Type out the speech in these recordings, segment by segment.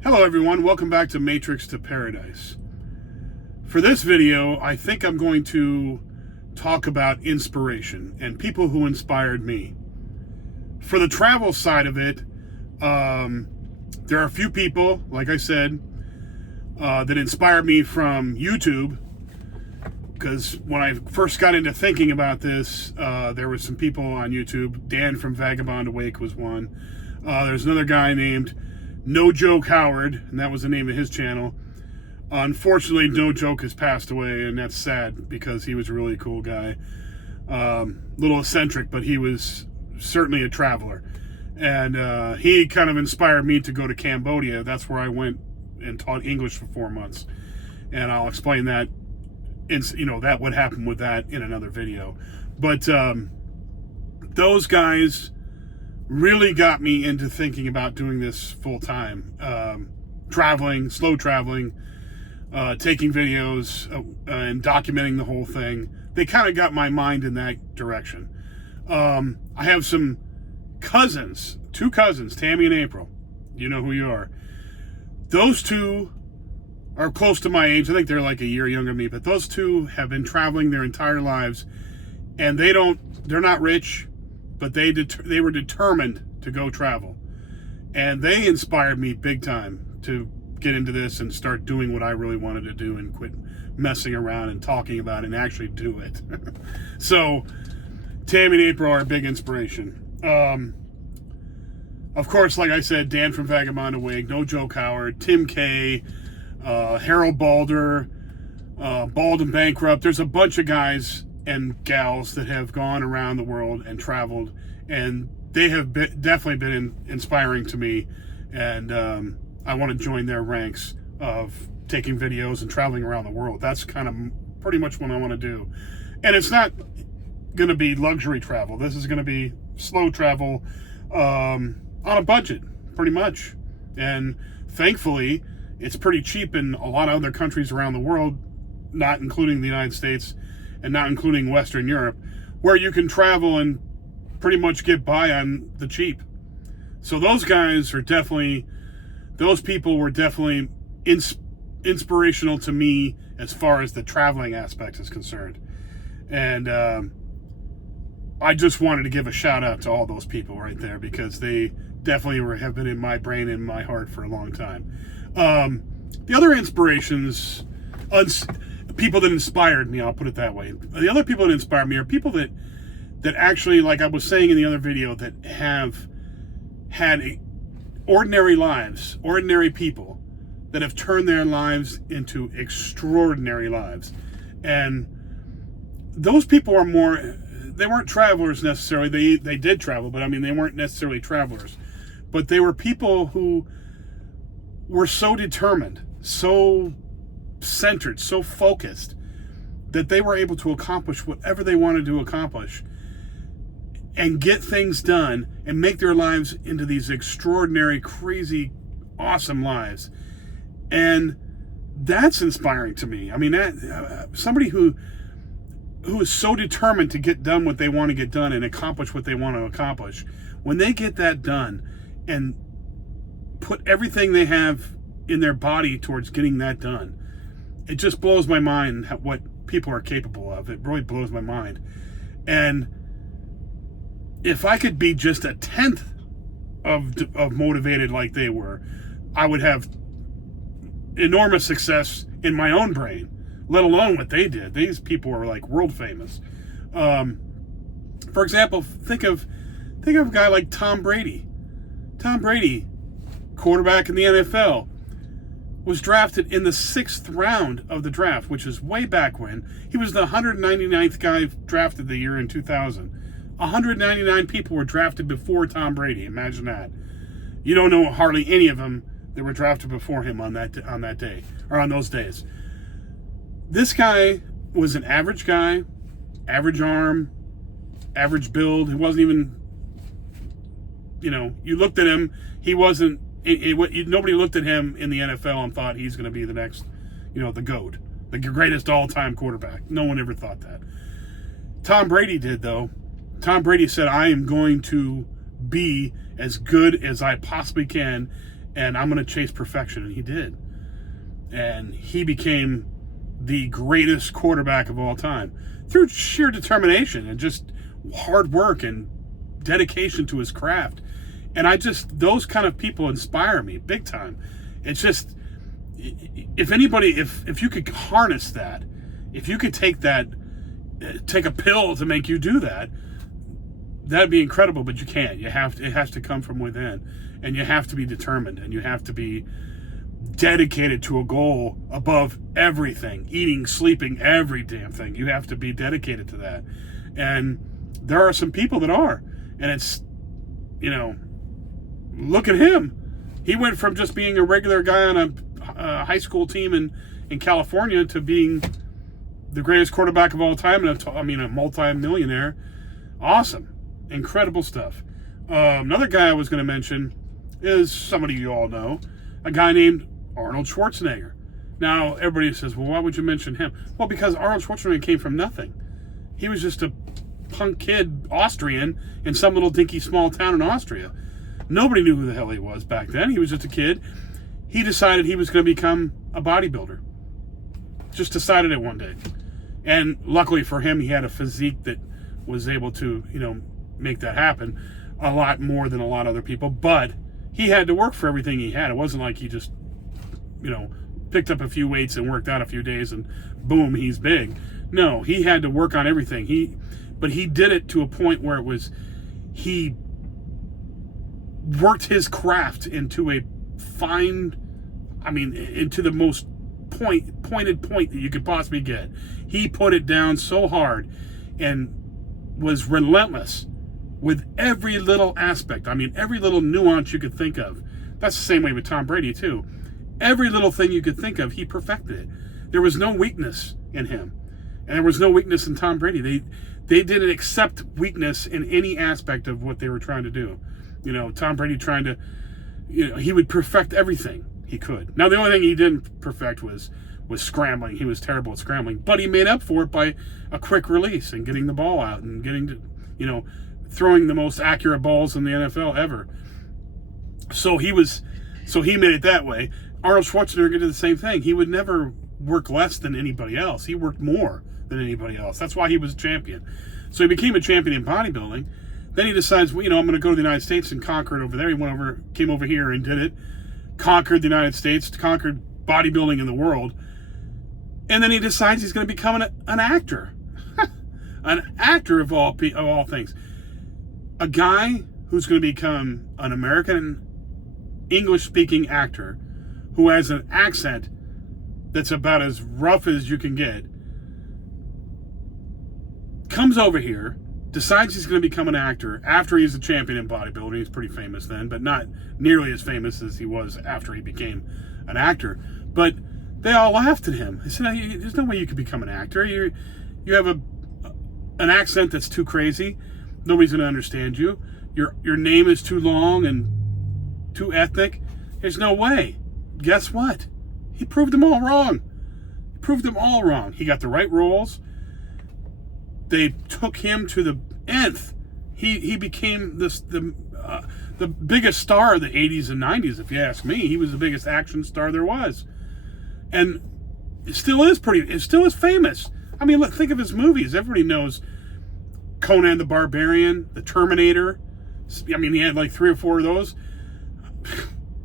Hello everyone, welcome back to Matrix to Paradise. For this video, I think I'm going to talk about inspiration and people who inspired me. For the travel side of it, there are a few people, like I said, that inspired me from YouTube. Because when I first got into thinking about this, there were some people on YouTube. Dan from Vagabond Awake was one. There's another guy named No Joke Howard, and that was the name of his channel. Unfortunately, No Joke has passed away, and that's sad because he was a really cool guy. Little eccentric, but he was certainly a traveler. And he kind of inspired me to go to Cambodia. That's where I went and taught English for 4 months. And I'll explain that, that would happen with that in another video. But those guys really got me into thinking about doing this full time. Traveling, slow traveling, taking videos, and documenting the whole thing. They kind of got my mind in that direction. I have some cousins, two cousins, Tammy and April. You know who you are. Those two are close to my age. I think they're like a year younger than me, but those two have been traveling their entire lives, and they're not rich, but they were determined to go travel. And they inspired me big time to get into this and start doing what I really wanted to do and quit messing around and talking about it and actually do it. So Tammy and April are a big inspiration. Of course, like I said, Dan from Vagabond Awake, No Joke Howard, Tim K, Harold Balder, Bald and Bankrupt. There's a bunch of guys and gals that have gone around the world and traveled, and they have definitely been inspiring to me, and I want to join their ranks of taking videos and traveling around the world. That's kind of pretty much what I want to do. And it's not going to be luxury travel. This is going to be slow travel on a budget, pretty much. And thankfully, it's pretty cheap in a lot of other countries around the world, not including the United States and not including Western Europe, where you can travel and pretty much get by on the cheap. So those guys are definitely, those people were definitely inspirational to me as far as the traveling aspect is concerned. And I just wanted to give a shout out to all those people right there, because they definitely have been in my brain and my heart for a long time. The other inspirations, people that inspired me, I'll put it that way. The other people that inspired me are people that actually, like I was saying in the other video, that have had ordinary lives, ordinary people that have turned their lives into extraordinary lives. And those people are more, they weren't travelers necessarily. They did travel, but I mean, they weren't necessarily travelers. But they were people who were so determined, so centered, so focused, that they were able to accomplish whatever they wanted to accomplish and get things done and make their lives into these extraordinary, crazy, awesome lives. And that's inspiring to me. I mean, that somebody who is so determined to get done what they want to get done and accomplish what they want to accomplish, when they get that done and put everything they have in their body towards getting that done, it just blows my mind what people are capable of. It really blows my mind. And if I could be just a tenth of motivated like they were, I would have enormous success in my own brain, let alone what they did. These people are like world famous. For example, think of a guy like Tom Brady. Tom Brady, quarterback in the NFL, was drafted in the 6th round of the draft, which is way back when. He was the 199th guy drafted the year in 2000. 199 people were drafted before Tom Brady. Imagine that. You don't know hardly any of them that were drafted before him on that day, or on those days. This guy was an average guy, average arm, average build. He wasn't even, you looked at him, he wasn't, nobody looked at him in the NFL and thought he's going to be the next, the GOAT, the greatest all-time quarterback. No one ever thought that. Tom Brady did, though. Tom Brady said, I am going to be as good as I possibly can and I'm going to chase perfection. And he did. And he became the greatest quarterback of all time through sheer determination and just hard work and dedication to his craft. And those kind of people inspire me big time. It's just, if anybody, if you could harness that, if you could take a pill to make you do that, that'd be incredible, but you can't. It has to come from within, and you have to be determined, and you have to be dedicated to a goal above everything, eating, sleeping, every damn thing. You have to be dedicated to that. And there are some people that are, and it's, look at him. He went from just being a regular guy on a high school team in California to being the greatest quarterback of all time, and a multi-millionaire. Awesome. Incredible stuff. Another guy I was going to mention is somebody you all know, a guy named Arnold Schwarzenegger. Now, everybody says, well, why would you mention him? Well, because Arnold Schwarzenegger came from nothing. He was just a punk kid, Austrian, in some little dinky small town in Austria. Nobody knew who the hell he was back then. He was just a kid. He decided he was going to become a bodybuilder. Just decided it one day. And luckily for him, he had a physique that was able to, make that happen a lot more than a lot of other people. But he had to work for everything he had. It wasn't like he just, picked up a few weights and worked out a few days and boom, he's big. No, he had to work on everything. But he did it to a point where he worked his craft into into the most pointed point that you could possibly get. He put it down so hard and was relentless with every little aspect. Every little nuance you could think of. That's the same way with Tom Brady too. Every little thing you could think of, he perfected it. There was no weakness in him. And there was no weakness in Tom Brady. They didn't accept weakness in any aspect of what they were trying to do. Tom Brady he would perfect everything he could. Now, the only thing he didn't perfect was scrambling. He was terrible at scrambling. But he made up for it by a quick release and getting the ball out and getting to, throwing the most accurate balls in the NFL ever. So he made it that way. Arnold Schwarzenegger did the same thing. He would never work less than anybody else. He worked more than anybody else. That's why he was a champion. So he became a champion in bodybuilding. Then he decides, I'm going to go to the United States and conquer it over there. He came over here and did it. Conquered the United States, conquered bodybuilding in the world. And then he decides he's going to become an actor. An actor of all things. A guy who's going to become an American English-speaking actor who has an accent that's about as rough as you can get, comes over here, decides he's going to become an actor after he's a champion in bodybuilding. He's pretty famous then, but not nearly as famous as he was after he became an actor. But they all laughed at him. They said, there's no way you could become an actor. You have an accent that's too crazy. Nobody's going to understand you. Your name is too long and too ethnic. There's no way. Guess what? He proved them all wrong. He got the right roles. They took him to the nth. He became the biggest star of the 80s and 90s, if you ask me. He was the biggest action star there was. And it still is famous. Look, think of his movies. Everybody knows Conan the Barbarian, The Terminator. He had like 3 or 4 of those.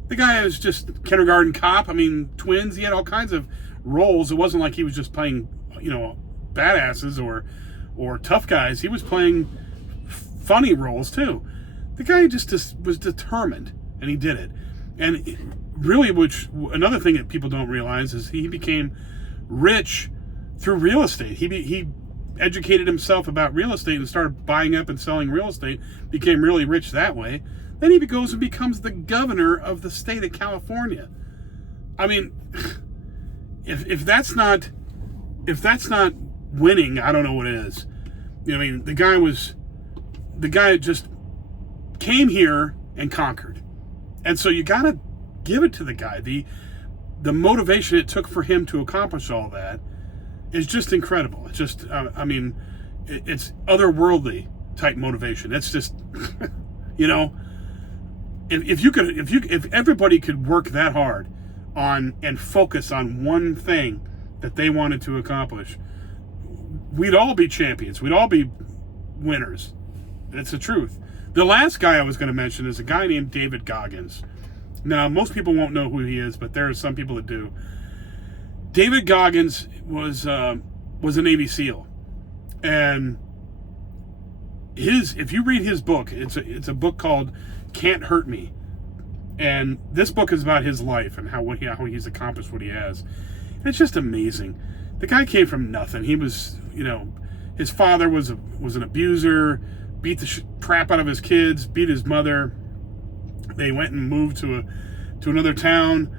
The guy was just Kindergarten Cop. Twins. He had all kinds of roles. It wasn't like he was just playing, badasses or tough guys. He was playing funny roles too. The guy just was determined, and he did it. And really, another thing that people don't realize is he became rich through real estate. He educated himself about real estate and started buying up and selling real estate. Became really rich that way. Then he goes and becomes the governor of the state of California. If that's not winning, I don't know what is. The guy just came here and conquered. And so you got to give it to the guy. The motivation it took for him to accomplish all that is just incredible. It's just, it's otherworldly type motivation. It's just, if everybody could work that hard on and focus on one thing that they wanted to accomplish, we'd all be champions. We'd all be winners. That's the truth. The last guy I was going to mention is a guy named David Goggins. Now, most people won't know who he is, but there are some people that do. David Goggins was a Navy SEAL, and if you read his book, it's a book called Can't Hurt Me, and this book is about his life and how he's accomplished what he has. And it's just amazing. The guy came from nothing. He was, his father was an abuser, beat the crap out of his kids, beat his mother. They went and moved to another town.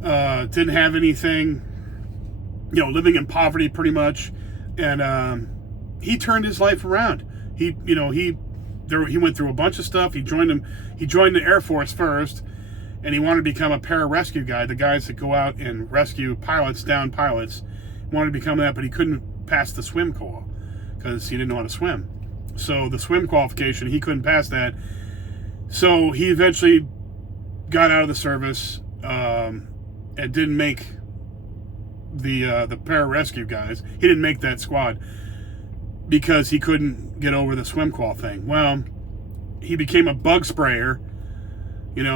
Didn't have anything, living in poverty pretty much, and he turned his life around. He went through a bunch of stuff. He joined the Air Force first, and he wanted to become a pararescue guy, the guys that go out and rescue downed pilots. He wanted to become that, but he couldn't pass the swim qual because he didn't know how to swim. So the swim qualification, he couldn't pass that. So he eventually got out of the service and didn't make the pararescue guys. He didn't make that squad because he couldn't get over the swim qual thing. Well, he became a bug sprayer,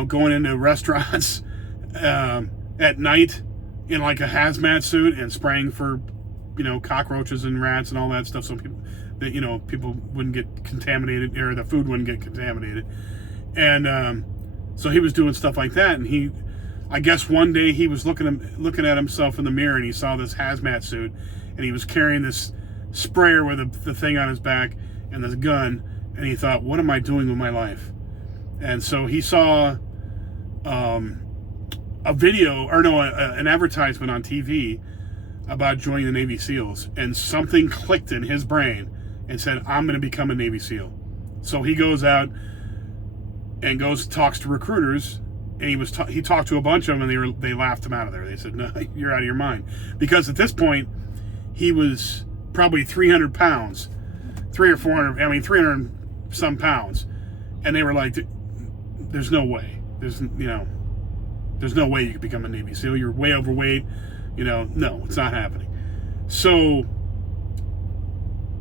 going into restaurants at night in like a hazmat suit and spraying for, cockroaches and rats and all that stuff, so people wouldn't get contaminated, or the food wouldn't get contaminated. And so he was doing stuff like that, and I guess one day he was looking at himself in the mirror, and he saw this hazmat suit, and he was carrying this sprayer with the thing on his back and this gun, and he thought, what am I doing with my life? And so he saw an advertisement on TV about joining the Navy SEALs, and something clicked in his brain and said, I'm going to become a Navy SEAL. So he goes out and talks to recruiters, and he talked to a bunch of them, and they laughed him out of there. They said, no, you're out of your mind. Because at this point, he was probably 300 pounds, 300 some pounds. And they were like, there's no way. There's no way you could become a Navy SEAL. You're way overweight. No, it's not happening. So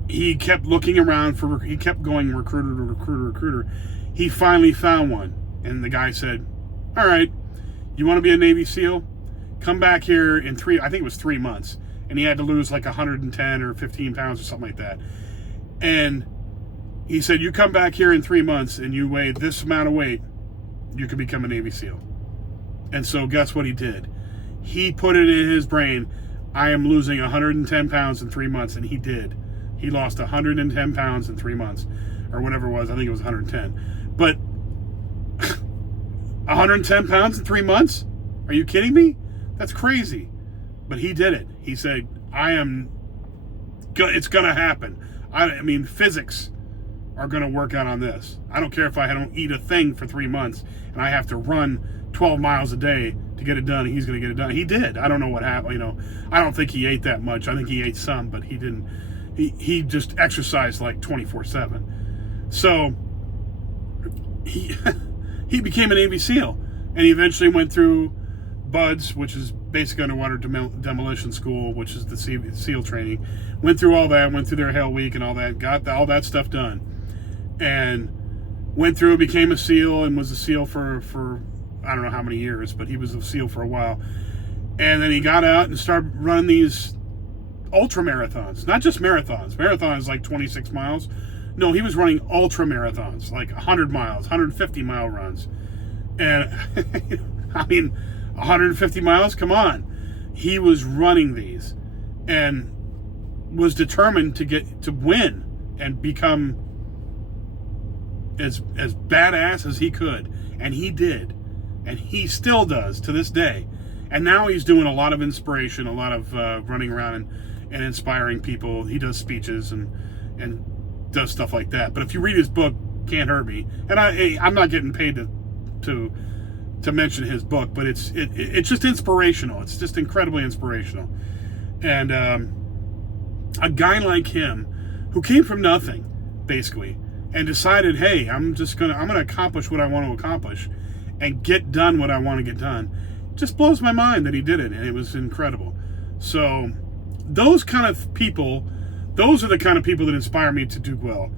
he kept looking around he kept going recruiter to recruiter. He finally found one. And the guy said, all right, you want to be a Navy SEAL? Come back here in 3 months. And he had to lose like 110 or 15 pounds or something like that. And he said, you come back here in 3 months and you weigh this amount of weight, you can become a Navy SEAL. And so guess what he did? He put it in his brain, I am losing 110 pounds in 3 months, and he did. He lost 110 pounds in 3 months, or whatever it was. I think it was 110. But 110 pounds in 3 months? Are you kidding me? That's crazy. But he did it. He said, it's going to happen. I mean, physics are going to work out on this. I don't care if I don't eat a thing for 3 months and I have to run 12 miles a day to get it done. He's going to get it done. He did. I don't know what happened. I don't think he ate that much. I think he ate some, but he didn't. He just exercised like 24/7. So he became a Navy SEAL, and he eventually went through BUD/S, which is Basic Underwater Demolition School, which is the SEAL training. Went through all that, went through their Hell Week and all that, got all that stuff done, and went through, became a SEAL, and was a SEAL for I don't know how many years, but he was a SEAL for a while. And then he got out and started running these ultra marathons, not just marathons. Marathons like 26 miles. No, he was running ultra marathons, like 100 miles, 150 mile runs. And I mean, 150 miles, come on. He was running these and was determined to win and become as badass as he could. And he did. And he still does to this day. And now he's doing a lot of inspiration, a lot of running around and inspiring people. He does speeches and does stuff like that. But if you read his book, Can't Hurt Me, and I'm not getting paid to mention his book, but it's just inspirational. It's just incredibly inspirational. And a guy like him, who came from nothing, basically, and decided, hey, I'm gonna accomplish what I want to accomplish. and get done what I want to get done. It just blows my mind that he did it, and it was incredible. So those kind of people, those are the kind of people that inspire me to do well.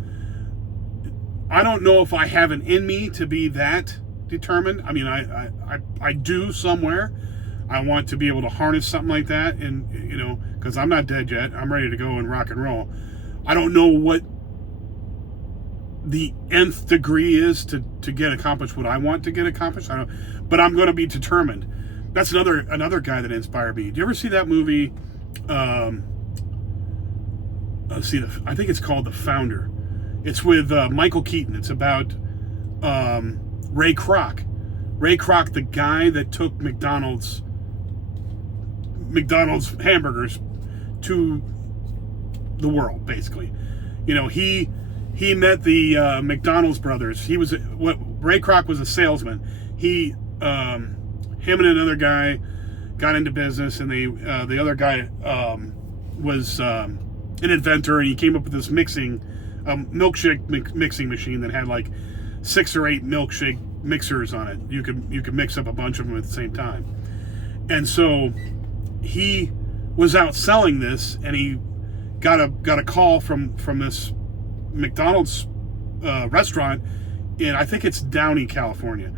I don't know if I have it in me to be that determined. I mean, I do somewhere. I want to be able to harness something like that, and because I'm not dead yet. I'm ready to go and rock and roll. I don't know what the nth degree is to get accomplished what I want to get accomplished. I don't, but I'm going to be determined. That's another guy that inspired me. Do you ever see that movie? I think it's called The Founder. It's with Michael Keaton. It's about Ray Kroc. Ray Kroc, the guy that took McDonald's hamburgers to the world, basically. He met the McDonald's brothers. Ray Kroc was a salesman. Him and another guy got into business, and the other guy was an inventor, and he came up with this milkshake mixing machine that had like 6 or 8 milkshake mixers on it. You could mix up a bunch of them at the same time. And so he was out selling this, and he got a call from this McDonald's restaurant in, I think it's Downey, California.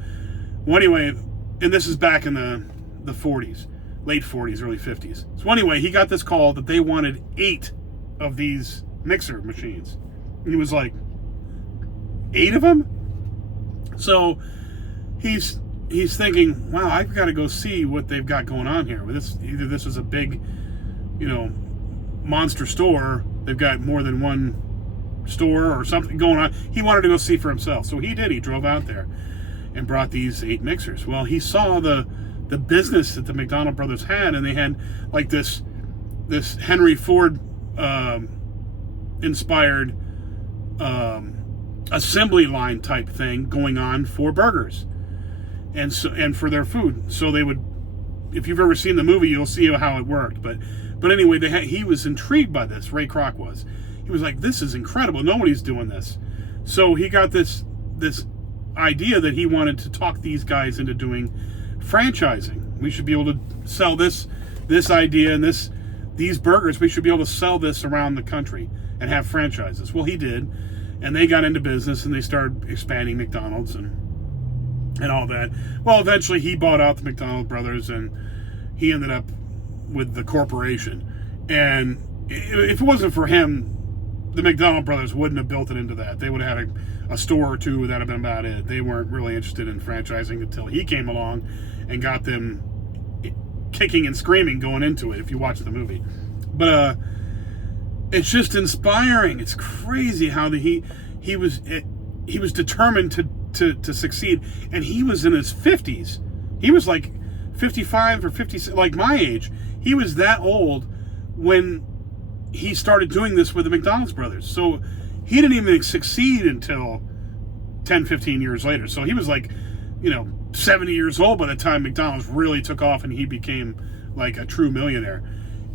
Well, anyway, and this is back in the 40s, late 40s, early 50s. So anyway, he got this call that they wanted 8 of these mixer machines. And he was like, 8 of them? So he's thinking, wow, I've got to go see what they've got going on here. Either this is a big, monster store. They've got more than one store or something going on. He wanted to go see for himself. So he did. He drove out there and brought these 8 mixers. Well, he saw the business that the McDonald brothers had, and they had like this Henry Ford inspired assembly line type thing going on for burgers and for their food. So they would, if you've ever seen the movie, you'll see how it worked. But anyway, he was intrigued by this. Ray Kroc was. He was like, this is incredible. Nobody's doing this. So he got this idea that he wanted to talk these guys into doing franchising. We should be able to sell this idea and these burgers. We should be able to sell this around the country and have franchises. Well, he did, and they got into business and they started expanding McDonald's and all that. Well, eventually he bought out the McDonald brothers, and he ended up with the corporation. And if it wasn't for him, the McDonald brothers wouldn't have built it into that. They would have had a store or two. That'd have been about it. They weren't really interested in franchising until he came along and got them kicking and screaming going into it, if you watch the movie. But it's just inspiring. It's crazy how he was determined to succeed, and he was in his 50s. He was like 55 or 56, like my age. He was that old when he started doing this with the McDonald's brothers. So he didn't even succeed until 10, 15 years later. So he was like, 70 years old by the time McDonald's really took off and he became like a true millionaire.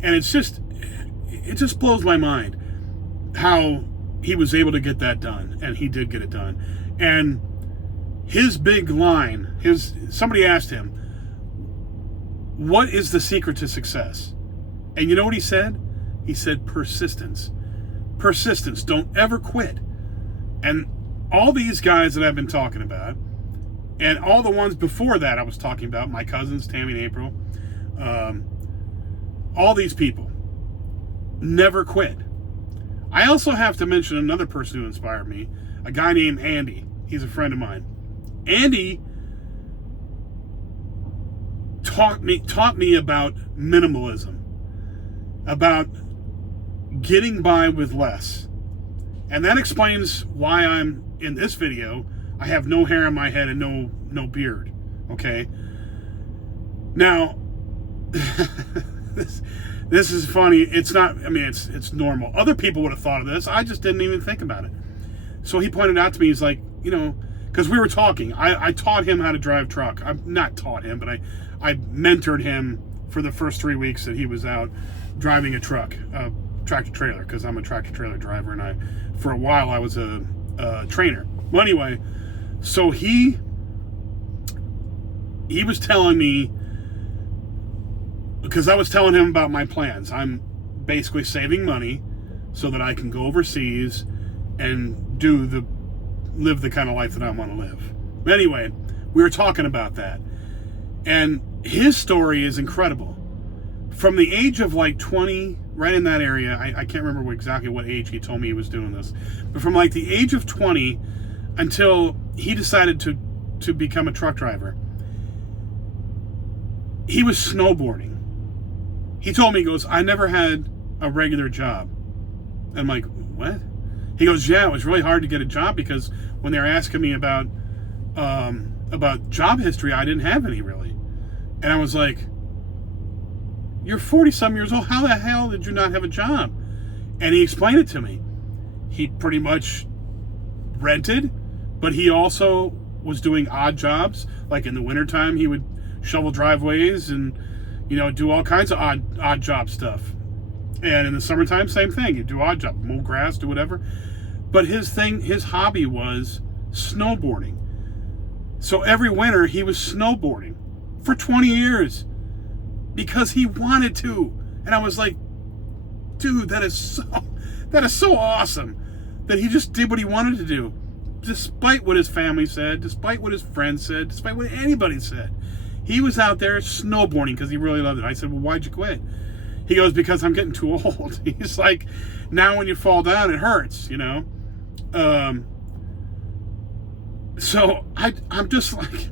And it just blows my mind how he was able to get that done. And he did get it done. And his big line, somebody asked him, what is the secret to success? And you know what he said? He said persistence. Persistence. Don't ever quit. And all these guys that I've been talking about, and all the ones before that I was talking about, my cousins, Tammy and April, all these people never quit. I also have to mention another person who inspired me, a guy named Andy. He's a friend of mine. Andy taught me about minimalism, about getting by with less. And that explains why I'm in this video. I have no hair on my head and no beard. Okay? Now, this is funny. It's not, it's normal. Other people would have thought of this. I just didn't even think about it. So he pointed out to me, he's like, because we were talking. I taught him how to drive truck. I'm not taught him, but I mentored him for the first 3 weeks that he was out driving a truck, tractor trailer, because I'm a tractor trailer driver, and for a while I was a trainer. Well, anyway, so he he was telling me, because I was telling him about my plans. I'm basically saving money so that I can go overseas and live the kind of life that I want to live. But anyway, we were talking about that. And his story is incredible. From the age of like 20, right in that area, I can't remember exactly what age he told me he was doing this, but from like the age of 20 until he decided to become a truck driver, he was snowboarding. He told me, he goes, I never had a regular job. I'm like, what? He goes, yeah, it was really hard to get a job because when they were asking me about job history, I didn't have any really. And I was like, you're 40-some years old. How the hell did you not have a job? And he explained it to me. He pretty much rented, but he also was doing odd jobs. Like in the wintertime, he would shovel driveways and, do all kinds of odd job stuff. And in the summertime, same thing. He'd do odd jobs, mow grass, do whatever. But his hobby was snowboarding. So every winter, he was snowboarding for 20 years. Because he wanted to. And I was like, dude, that is so awesome that he just did what he wanted to do, despite what his family said, despite what his friends said, despite what anybody said. He was out there snowboarding because he really loved it. I said, well, why'd you quit? He goes, because I'm getting too old. He's like, now when you fall down, it hurts, So I'm just like,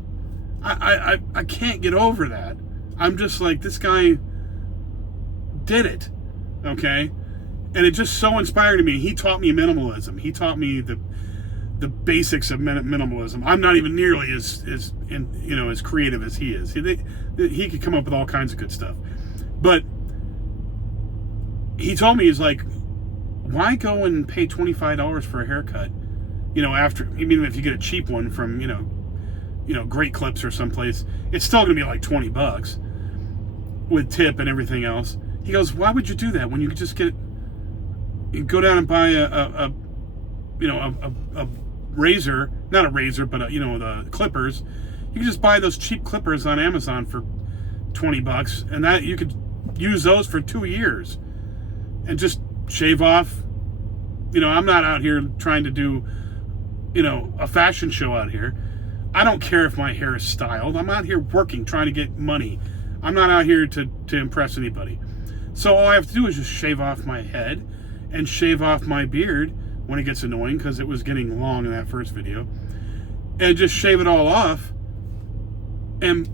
I can't get over that. I'm just like, this guy did it, okay? And it just so inspired to me. He taught me minimalism. He taught me the basics of minimalism. I'm not even nearly as creative as he is. He could come up with all kinds of good stuff. But he told me, he's like, why go and pay $25 for a haircut? After, even if you get a cheap one from, Great Clips or someplace, it's still going to be like $20 with tip and everything else. He goes, why would you do that when you could just you go down and buy a razor, not a razor, but the clippers. You can just buy those cheap clippers on Amazon for $20, and that you could use those for 2 years and just shave off. I'm not out here trying to do, a fashion show out here. I don't care if my hair is styled. I'm out here working, trying to get money. I'm not out here to impress anybody. So all I have to do is just shave off my head and shave off my beard when it gets annoying, because it was getting long in that first video, and just shave it all off and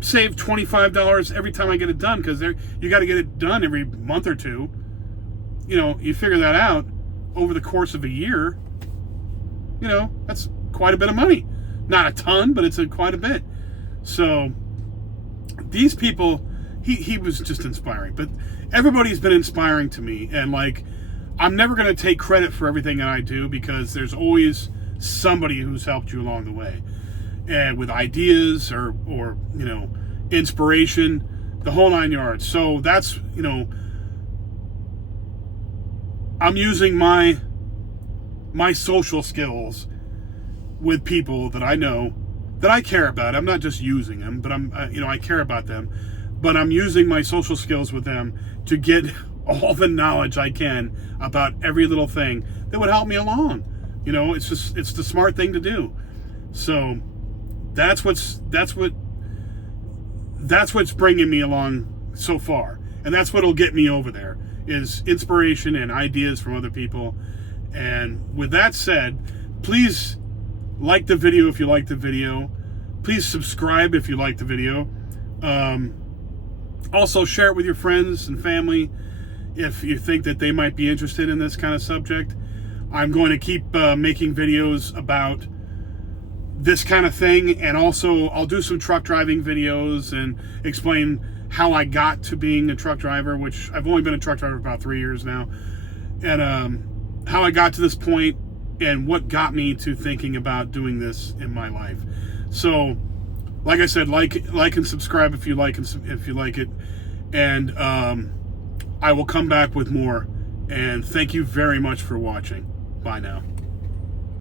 save $25 every time I get it done, because you got to get it done every month or two. You figure that out over the course of a year. That's quite a bit of money. Not a ton, but it's quite a bit. So these people, he was just inspiring. But everybody's been inspiring to me, and like, I'm never going to take credit for everything that I do, because there's always somebody who's helped you along the way, and with ideas or inspiration, the whole 9 yards. So that's, I'm using my social skills with people that I know, that I care about. I'm not just using them, but I care about them, but I'm using my social skills with them to get all the knowledge I can about every little thing that would help me along. It's the smart thing to do. So that's what's bringing me along so far, and that's what'll get me over there, is inspiration and ideas from other people. And with that said, please like the video if you like the video. Please subscribe if you like the video. Also share it with your friends and family if you think that they might be interested in this kind of subject. I'm going to keep making videos about this kind of thing, and also I'll do some truck driving videos and explain how I got to being a truck driver, which I've only been a truck driver for about 3 years now, and how I got to this point and what got me to thinking about doing this in my life. So like I said, like and subscribe if you like it, and I will come back with more. And thank you very much for watching. Bye now.